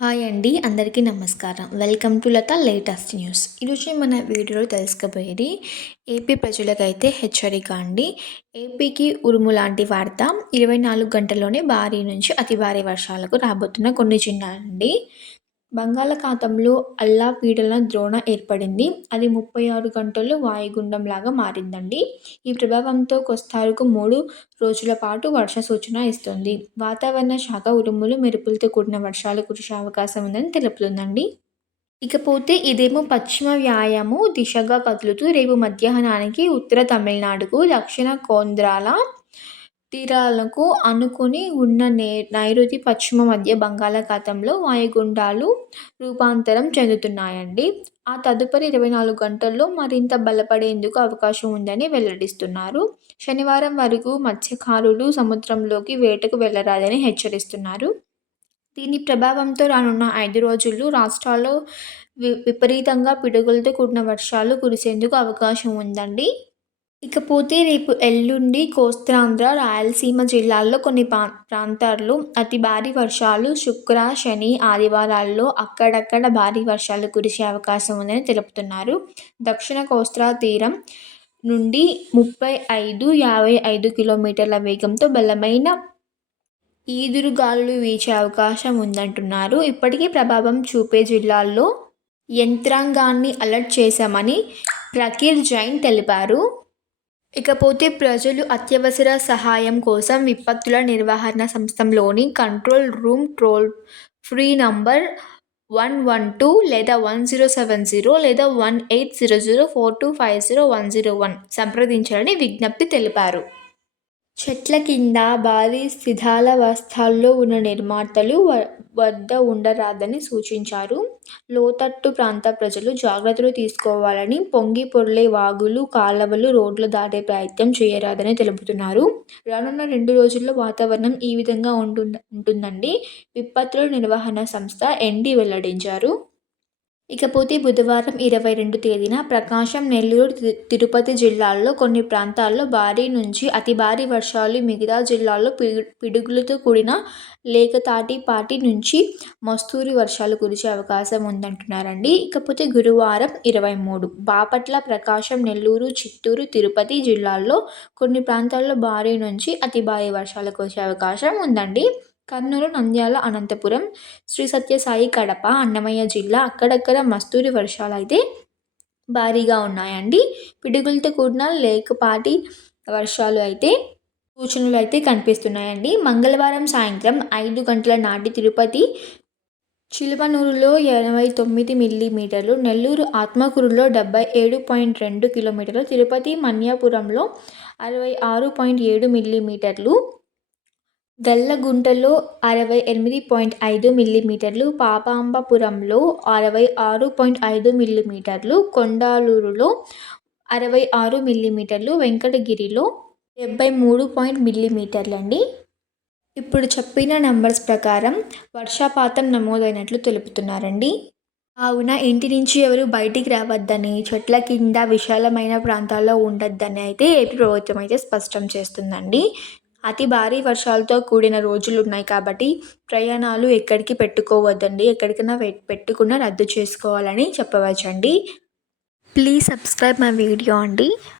Hi అండి. అందరికీ నమస్కారం. Welcome to Latha latest news. ఈరోజు మన వీడియోలో తెలుసుకోబోయేది ఏపీ ప్రజలకైతే హెచ్చరిక అండి. ఏపీకి ఉరుము లాంటి వార్త. 24 గంటల్లోనే భారీ నుంచి అతి భారీ వర్షాలకు రాబోతున్న కొన్ని చిన్నారండి. బంగాళాఖాతంలో అల్పపీడన ద్రోణ ఏర్పడింది. అది 36 గంటల్లో వాయుగుండంలాగా మారిందండి. ఈ ప్రభావంతో కోస్తారుకు 3 రోజుల పాటు వర్ష సూచన ఇస్తోంది. వాతావరణ శాఖ ఉరుములు, మెరుపులతో కూడిన వర్షాలు కురిసే అవకాశం ఉందని తెలుపుతుందండి. ఇకపోతే ఇదేమో పశ్చిమ వాయవ్య దిశగా కదులుతూ రేపు మధ్యాహ్నానికి ఉత్తర తమిళనాడుకు, దక్షిణ కోంధ్రాల తీరాలకు ఆనుకుని ఉన్న నైరుతి పశ్చిమ మధ్య బంగాళాఖాతంలో వాయుగుండాలు రూపాంతరం చెందుతున్నాయండి. ఆ తదుపరి 24 గంటల్లో మరింత బలపడేందుకు అవకాశం ఉందని వెల్లడిస్తున్నారు. శనివారం వరకు మత్స్యకారులు సముద్రంలోకి వేటకు వెళ్లరాదని హెచ్చరిస్తున్నారు. దీని ప్రభావంతో రానున్న 5 రోజులు రాష్ట్రంలో విపరీతంగా పిడుగులతో కూడిన వర్షాలు కురిసేందుకు అవకాశం ఉందండి. ఇకపోతే రేపు ఎల్లుండి కోస్తాంధ్ర, రాయలసీమ జిల్లాల్లో కొన్ని ప్రాంతాల్లో అతి భారీ వర్షాలు, శుక్ర, శని, ఆదివారాల్లో అక్కడక్కడ భారీ వర్షాలు కురిసే అవకాశం ఉందని తెలుపుతున్నారు. దక్షిణ కోస్తా తీరం నుండి 35-55 కిలోమీటర్ల వేగంతో బలమైన ఈదురుగాలులు వీచే అవకాశం ఉందంటున్నారు. ఇప్పటికే ప్రభావం చూపే జిల్లాల్లో యంత్రాంగాన్ని అలర్ట్ చేశామని ప్రకీర్ జైన్ తెలిపారు. ఇకపోతే ప్రజలు అత్యవసర సహాయం కోసం విపత్తుల నిర్వహణ సంస్థలోని control room toll free number 112 లేదా 1070 లేదా 180042500101 సంప్రదించాలని విజ్ఞప్తి తెలిపారు. చెట్ల కింద, భారీ శిథిలావస్థలో ఉన్న నిర్మాణాల వద్ద ఉండరాదని సూచించారు. లోతట్టు ప్రాంత ప్రజలు జాగ్రత్తలు తీసుకోవాలని, పొంగి పొర్లే వాగులు, కాలవలు, రోడ్లు దాటే ప్రయత్నం చేయరాదని తెలుపుతున్నారు. రానున్న 2 రోజుల్లో వాతావరణం ఈ విధంగా ఉంటుందని విపత్తుల నిర్వహణ సంస్థ ఎన్డీ వెల్లడించారు. ఇకపోతే బుధవారం 22 తేదీన ప్రకాశం, నెల్లూరు, తిరుపతి జిల్లాల్లో కొన్ని ప్రాంతాల్లో భారీ నుంచి అతి భారీ వర్షాలు, మిగతా జిల్లాల్లో పిడుగులతో కూడిన లేకపాటి నుంచి మోస్తరు వర్షాలు కురిసే అవకాశం ఉందంటున్నారండి. ఇకపోతే గురువారం 23 బాపట్ల, ప్రకాశం, నెల్లూరు, చిత్తూరు, తిరుపతి జిల్లాల్లో కొన్ని ప్రాంతాల్లో భారీ నుంచి అతి భారీ వర్షాలు కురిసే అవకాశం ఉందండి. కర్నూలు, నంద్యాల, అనంతపురం, శ్రీ సత్యసాయి, కడప, అన్నమయ్య జిల్లా అక్కడక్కడ మోస్తరు వర్షాలు అయితే భారీగా ఉన్నాయండి. పిడుగులతో కూడిన లేకపాటి వర్షాలు అయితే సూచనలు అయితే కనిపిస్తున్నాయండి. మంగళవారం సాయంత్రం 5 గంటల నాటి తిరుపతి చిలువనూరులో 89 మిల్లీమీటర్లు, నెల్లూరు ఆత్మకూరులో 77.2 కిలోమీటర్లు, తిరుపతి మన్యాపురంలో 66.7 మిల్లీమీటర్లు, గల్లగుంటలో 68.5 మిల్లీమీటర్లు, పాపాంబపురంలో 66.5 మిల్లీమీటర్లు, కొండాలూరులో 66 మిల్లీమీటర్లు, వెంకటగిరిలో 73 మిల్లీమీటర్లండి. ఇప్పుడు చెప్పిన నంబర్స్ ప్రకారం వర్షపాతం నమోదైనట్లు తెలుపుతున్నారండి. కావున ఇంటి నుంచి ఎవరు బయటికి రావద్దని, చెట్ల కింద విశాలమైన ప్రాంతాల్లో ఉండొద్దని అయితే ఏపీ ప్రభుత్వం అయితే స్పష్టం చేస్తుందండి. అతి భారీ వర్షాలతో కూడిన రోజులు ఉన్నాయి కాబట్టి ప్రయాణాలు ఎక్కడికి పెట్టుకోవద్దండి. ఎక్కడికైనా పెట్టుకున్నా రద్దు చేసుకోవాలని చెప్పవచ్చండి. ప్లీజ్ సబ్స్క్రైబ్ మై వీడియో అండి.